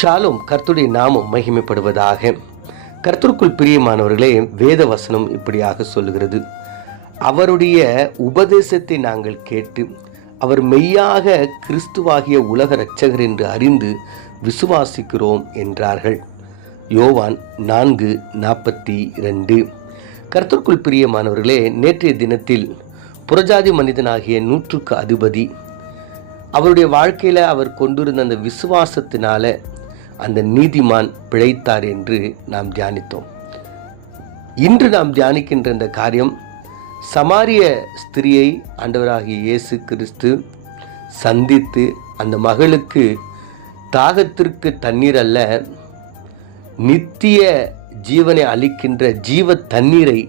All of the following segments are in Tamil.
ஷாலும் கர்த்துடைய நாமம் மகிமைப்படுவதாக. கர்த்தருக்குள் பிரியமானவர்களே வேத வசனம் இப்படியாக சொல்லுகிறது. அவருடைய உபதேசத்தை நாங்கள் கேட்டு அவர் மெய்யாக கிறிஸ்துவாகிய உலக இரட்சகர் என்று அறிந்து விசுவாசிக்கிறோம் என்றார்கள். யோவான் நான்கு நாற்பத்தி ரெண்டு கர்த்தருக்குள் பிரியமானவர்களே நேற்றைய தினத்தில் புறஜாதி மனிதனாகிய நூற்றுக்கு அதிபதி அவருடைய வாழ்க்கையில் அவர் கொண்டிருந்த அந்த விசுவாசத்தினால அந்த நீதிமான் பிழைத்தார் என்று நாம் தியானித்தோம். இன்று நாம் தியானிக்கின்ற இந்த காரியம் சமாரிய ஸ்திரியை ஆண்டவராகிய இயேசு கிறிஸ்து சந்தித்து அந்த மகளுக்கு தாகத்திற்கு தண்ணீர் அல்ல நித்திய ஜீவனை அளிக்கின்ற ஜீவ தண்ணீரை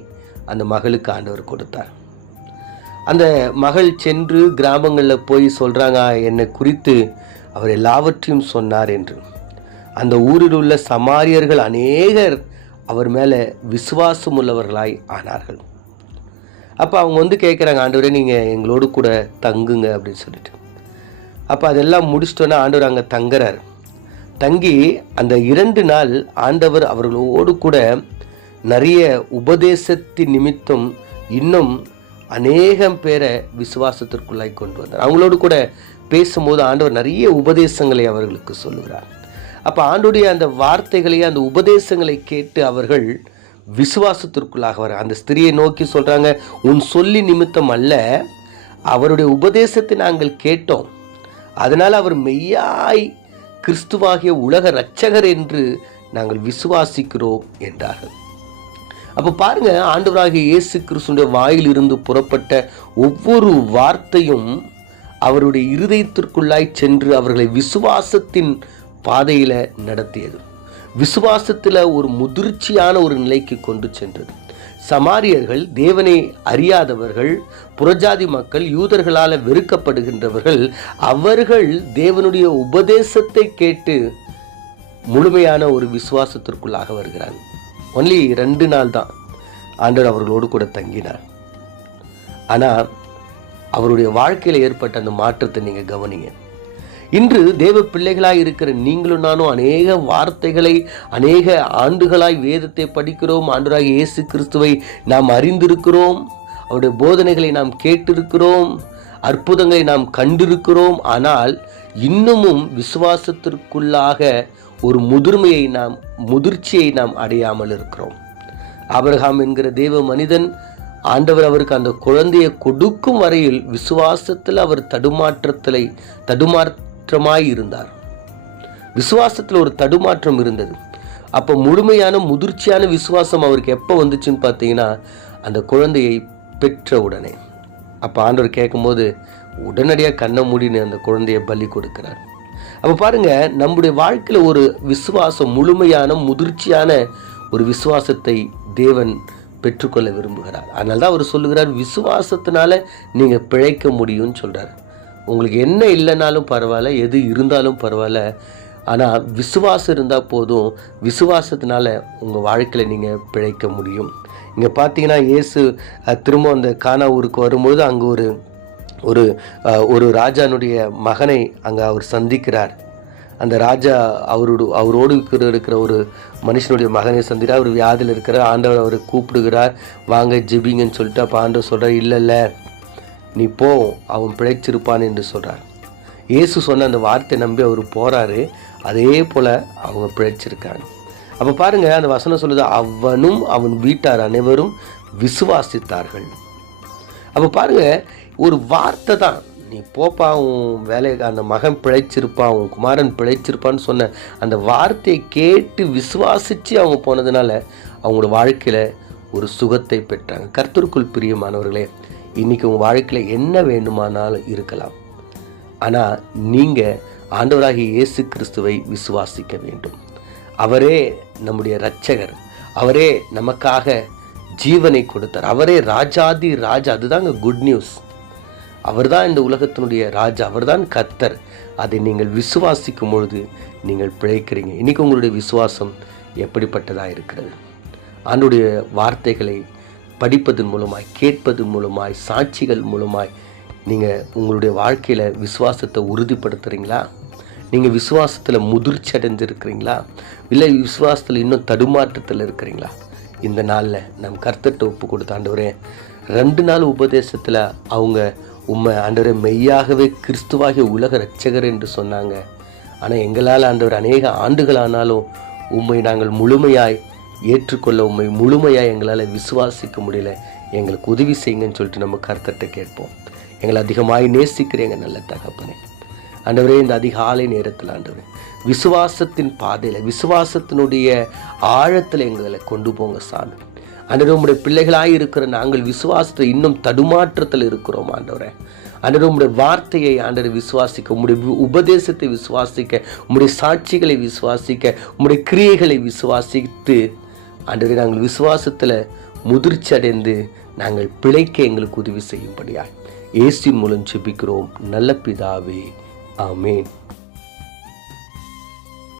அந்த மகளுக்கு ஆண்டவர் கொடுத்தார். அந்த மகள் சென்று கிராமங்களில் போய் சொல்கிறாங்க என்னை குறித்து அவர் எல்லாவற்றையும் சொன்னார் என்று. அந்த ஊரில் உள்ள சமாரியர்கள் அநேகர் அவர் மேலே விசுவாசம் உள்ளவர்களாய் ஆனார்கள். அப்போ அவங்க வந்து கேட்குறாங்க ஆண்டவரே நீங்கள் எங்களோடு கூட தங்குங்க அப்படின்னு சொல்லிட்டு. அப்போ அதெல்லாம் முடிச்சிட்டோன்னா ஆண்டவர் அங்கே தங்குறார். தங்கி அந்த இரண்டு நாள் ஆண்டவர் அவர்களோடு கூட நிறைய உபதேசத்தின் நிமித்தம் இன்னும் அநேகம் பேரை விசுவாசத்திற்குள்ளாய் கொண்டு வந்தார். அவங்களோடு கூட பேசும்போது ஆண்டவர் நிறைய உபதேசங்களை அவர்களுக்கு சொல்லுகிறார். அப்போ ஆண்டுடைய அந்த வார்த்தைகளை அந்த உபதேசங்களை கேட்டு அவர்கள் விசுவாசத்திற்குள்ளாக வர அந்த ஸ்திரியை நோக்கி சொல்கிறாங்க உன் சொல்லி நிமித்தம் அல்ல அவருடைய உபதேசத்தை நாங்கள் கேட்டோம். அதனால் அவர் மெய்யாய் கிறிஸ்துவாகிய உலக இரட்சகர் என்று நாங்கள் விசுவாசிக்கிறோம் என்றார்கள். அப்போ பாருங்க ஆண்டவராகிய இயேசு கிறிஸ்துடைய வாயிலிருந்து புறப்பட்ட ஒவ்வொரு வார்த்தையும் அவருடைய இருதயத்திற்குள்ளாய் சென்று அவர்களை விசுவாசத்தின் பாதையில் நடத்தியது. விசுவாசத்தில் ஒரு முதிர்ச்சியான ஒரு நிலைக்கு கொண்டு சென்றது. சமாரியர்கள் தேவனை அறியாதவர்கள் புறஜாதி மக்கள் யூதர்களால் வெறுக்கப்படுகின்றவர்கள் அவர்கள் தேவனுடைய உபதேசத்தை கேட்டு முழுமையான ஒரு விசுவாசத்திற்குள்ளாக வருகிறார் ஒன்லி ரெண்டு நாள் தான் ஆண்டவர் அவர்களோடு கூட தங்கினார். ஆனால் அவருடைய வாழ்க்கையில் ஏற்பட்ட அந்த மாற்றத்தை நீங்கள் கவனிங்க இன்று தேவ பிள்ளைகளாய் இருக்கிற நீங்களும் நானும் அநேக வார்த்தைகளை அநேக ஆண்டுகளாய் வேதத்தை படிக்கிறோம். ஆண்டராக இயேசு கிறிஸ்துவை நாம் அறிந்திருக்கிறோம். அவருடைய போதனைகளை நாம் கேட்டிருக்கிறோம். அற்புதங்களை நாம் கண்டிருக்கிறோம். ஆனால் இன்னமும் விசுவாசத்திற்குள்ளாக ஒரு முதிர்மையை நாம் முதிர்ச்சியை நாம் அடையாமல் இருக்கிறோம். ஆபிரகாம் என்கிற தேவ மனிதன் ஆண்டவர் அவருக்கு அந்த குழந்தையை கொடுக்கும் வரையில் விசுவாசத்தில் அவர் தடுமாற்றத்தில் மாற்றமாய் இருந்தார். விசுவாசத்தில் ஒரு தடுமாற்றம் இருந்தது. அப்போ முழுமையான முதிர்ச்சியான விசுவாசம் அவருக்கு எப்போ வந்துச்சுன்னு பார்த்தீங்கன்னா அந்த குழந்தையை பெற்ற உடனே. அப்போ ஆண்டவர் கேட்கும்போது உடனடியாக கண்ணை மூடின்னு அந்த குழந்தையை பலி கொடுக்கிறார். அப்போ பாருங்க நம்முடைய வாழ்க்கையில் ஒரு விசுவாசம் முழுமையான முதிர்ச்சியான ஒரு விசுவாசத்தை தேவன் பெற்றுக்கொள்ள விரும்புகிறார். அதனால தான் அவர் சொல்லுகிறார் விசுவாசத்தினால நீங்கள் பிழைக்க முடியும்னு சொல்கிறார் உங்களுக்கு என்ன இல்லைனாலும் பரவாயில்ல எது இருந்தாலும் பரவாயில்ல. ஆனால் விசுவாசம் இருந்தால் போதும். விசுவாசத்தினால உங்கள் வாழ்க்கையில் நீங்கள் பிழைக்க முடியும். இங்கே பார்த்தீங்கன்னா இயேசு திரும்ப அந்த கானா ஊருக்கு வரும்பொழுது அங்கே ஒரு ஒரு ஒரு ராஜானுடைய மகனை அங்கே அவர் சந்திக்கிறார். அந்த ராஜா அவரோடு அவரோடு இருக்கிற இருக்கிற ஒரு மனுஷனுடைய மகனை சந்திக்கிறார். அவர் வியாதியில் இருக்கிறார். ஆண்டவர் அவரை கூப்பிடுகிறார். வாங்க ஜிபிங்கன்னு சொல்லிட்டு அப்போ ஆண்டவர் சொல்கிறார் இல்லை இல்லை. நீ போ அவன் பிழைச்சிருப்பான் என்று சொல்கிறார் இயேசு சொன்ன அந்த வார்த்தை நம்பி அவர் போகிறாரு அதே போல் அவங்க பிழைச்சிருக்காங்க. அப்போ பாருங்க அந்த வசனம் சொல்லுது அவனும் அவன் வீட்டார் அனைவரும் விசுவாசித்தார்கள். அப்போ பாருங்கள் ஒரு வார்த்தை தான். நீ போப்பா உன் வேலை அந்த மகன் பிழைச்சிருப்பான் உன் குமாரன் பிழைச்சிருப்பான்னு சொன்ன அந்த வார்த்தையை கேட்டு விசுவாசித்து அவங்க போனதுனால அவங்களோட வாழ்க்கையில் ஒரு சுகத்தை பெற்றாங்க. கர்த்தருக்குள் பிரியமானவர்களே இன்றைக்கி உங்கள் வாழ்க்கையில் என்ன வேண்டுமானாலும் இருக்கலாம். ஆனால் நீங்கள் ஆண்டவராகிய இயேசு கிறிஸ்துவை விசுவாசிக்க வேண்டும். அவரே நம்முடைய இரட்சகர். அவரே நமக்காக ஜீவனை கொடுத்தார். அவரே ராஜாதி ராஜா. அதுதாங்க குட் நியூஸ் அவர்தான் இந்த உலகத்தினுடைய ராஜா. அவர்தான் கத்தர் அதை நீங்கள் விசுவாசிக்கும் பொழுது நீங்கள் பிழைக்கிறீங்க. இன்னைக்கு உங்களுடைய விசுவாசம் எப்படிப்பட்டதாக இருக்கிறது? ஆண்டுடைய வார்த்தைகளை படிப்பதன் மூலமாய் கேட்பதன் மூலமாய் சாட்சிகள் மூலமாய் நீங்கள் உங்களுடைய வாழ்க்கையில் விசுவாசத்தை உறுதிப்படுத்துகிறீங்களா நீங்கள் விசுவாசத்தில் முதிர்ச்சி அடைஞ்சிருக்கிறீங்களா? இல்லை விசுவாசத்தில் இன்னும் தடுமாற்றத்தில் இருக்கிறீங்களா? இந்த நாளில் நம் கர்த்தர்கிட்ட ஒப்பு கொடுத்த ஆண்டவரே ரெண்டு நாள் உபதேசத்தில் அவங்க உண்மை ஆண்டவரை மெய்யாகவே கிறிஸ்துவாகிய உலக ரட்சகர் என்று சொன்னாங்க. ஆனால் எங்களால் ஆண்டவர் அநேக ஆண்டுகளானாலும் உம்மை நாங்கள் முழுமையாய் ஏற்றுக்கொள்ள உண்மை முழுமையாக எங்களால் விசுவாசிக்க முடியல. எங்களுக்கு உதவி செய்யுங்கன்னு சொல்லிட்டு நம்ம கர்த்தர்கிட்ட கேட்போம். எங்களை அதிகமாய் நேசிக்கிறேங்க நல்ல தகப்பனே. ஆண்டவரே இந்த அதிகாலை நேரத்தில் ஆண்டவரே விசுவாசத்தின் பாதையில் விசுவாசத்தினுடைய ஆழத்தில் எங்களை கொண்டு போங்க சாமி. ஆண்டவரே உங்களுடைய பிள்ளைகளாக இருக்கிற நாங்கள் விசுவாசத்தை இன்னும் தடுமாற்றத்தில் இருக்கிறோம் ஆண்டவரே. ஆண்டவரே உங்களுடைய வார்த்தையை ஆண்டவர் விசுவாசிக்க உங்களுடைய உபதேசத்தை விசுவாசிக்க உங்களுடைய சாட்சிகளை விசுவாசிக்க உங்களுடைய கிரியைகளை விசுவாசித்து ஆண்டவரே நாங்கள் விசுவாசத்தில் முதிர்ச்சி அடைந்து நாங்கள் பிழைக்க எங்களுக்கு உதவி செய்யும்படியாய். ஏசி மூலம் செபிக்கிறோம் நல்ல பிதாவே. ஆமேன்.